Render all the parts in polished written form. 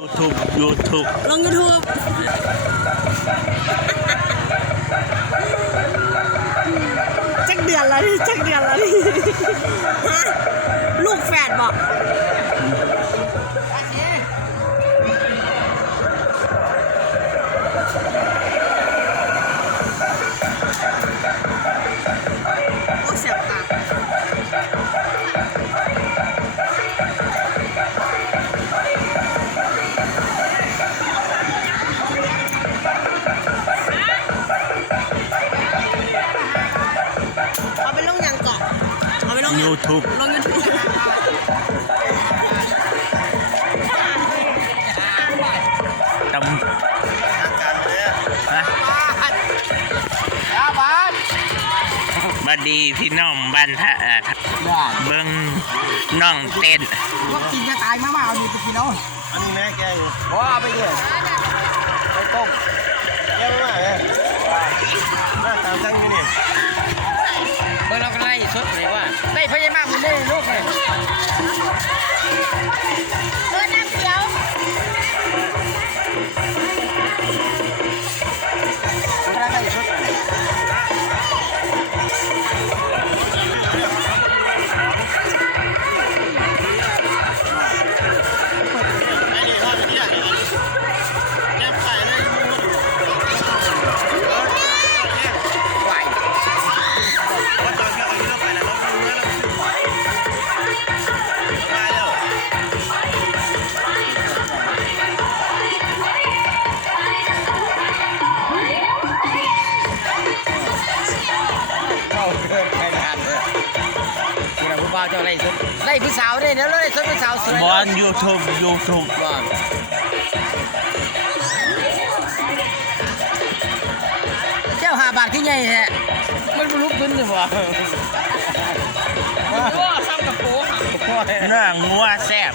YouTube ลง YouTube จักเดือนแล้วนี่ฮะลูกแฝดบอกโอ้เสียบตาเอาไปลงยังเกาะเอาไปลง YouTube ลง YouTube ตำบัดดีพี่น้องบ้านท่าเบิ้งน้องเต้น ว่ากินจะตายมากๆเอาดิไปกินเอาอันนี้แม่แกอยู่เอาไปเลยไปต้มแกไม่มาเลยน่าตามจังอยู่นี่เมื่อเราก็ไล่สุดเลยว่าได้พยายามมันได้ลูกเลยน้ำเขียวได้สุดเจ้าไล่สุดไล่ผู้สาวได้เดี๋ยวไล่สุดผู้สาวสวยบอล YouTube บอลเจ้า5 บาทที่ใหญ่แท้มันลุกขึ้นเลยว่ะก็ซ้ำกับโป้เนื้องัวแซ่บ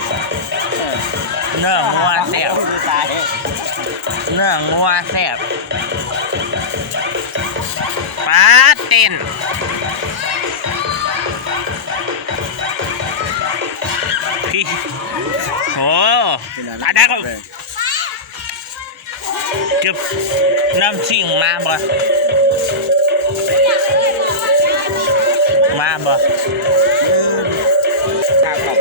เนื้องัวแซ่บปลาเต้นพี่โอ้อันนั้นก็เก็บน้ำชิ่งมาบ่ข้าวขอบ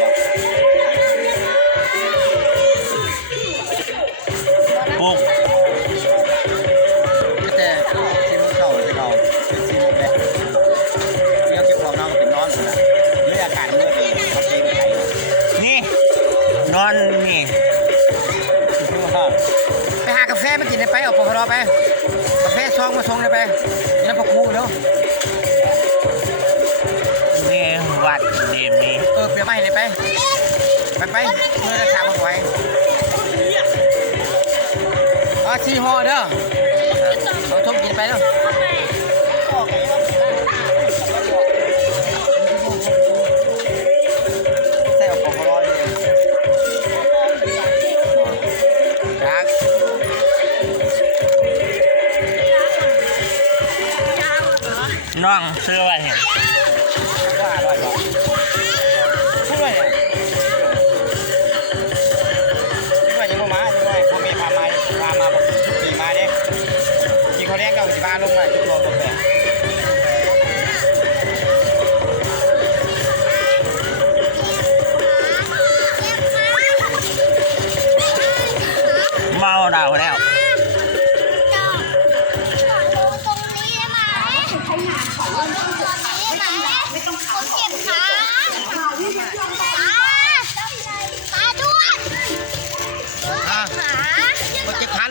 ปุ๊กแต่ที่มันเก่าที่เราเป็นซีโมเดลเรื่องเก็บของเราเป็นนอนอยู่นะเรื่องอาการเมื่อปีเขาตีไปนี่นอนนี่ไปหากาแฟมากินได้ไปเอาปพรไปกาแฟซองมาส่งได้ไปแล้วพอคู่เดี๋ยวนี่วัดเดมีเปลี่ยนไปเลยไปเมื่อราคามาไว้4 ห่อเด้อเราทุบกินไปเด้อใส่เอาปพรเลยรักน้องซื้อไว้เห็นว่าอร่อยบ่ช่วยเนี่ยช่วยยังบ่มาช่วยพ่อแม่พามาบ่ขี่มาเด้ขี่เขาเรียกกับสิบ้าลงมาจุดรวมกับแม่เมาดาวแล้ว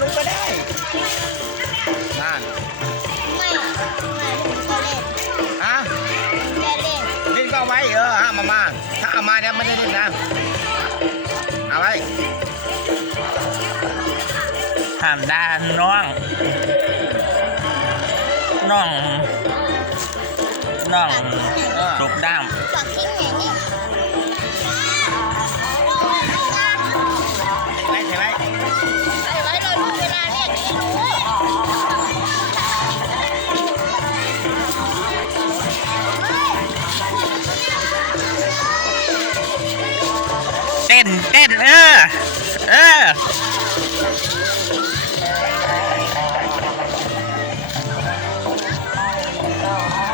ลุกก็ได้นั่นฮะเล่นก็เอาไว้มาถ้าเอามาเนี่ยไม่ได้เล่นนะเอาไว้ถามด้านน้องตกด้ามใช่ไหมเต้น แล้ว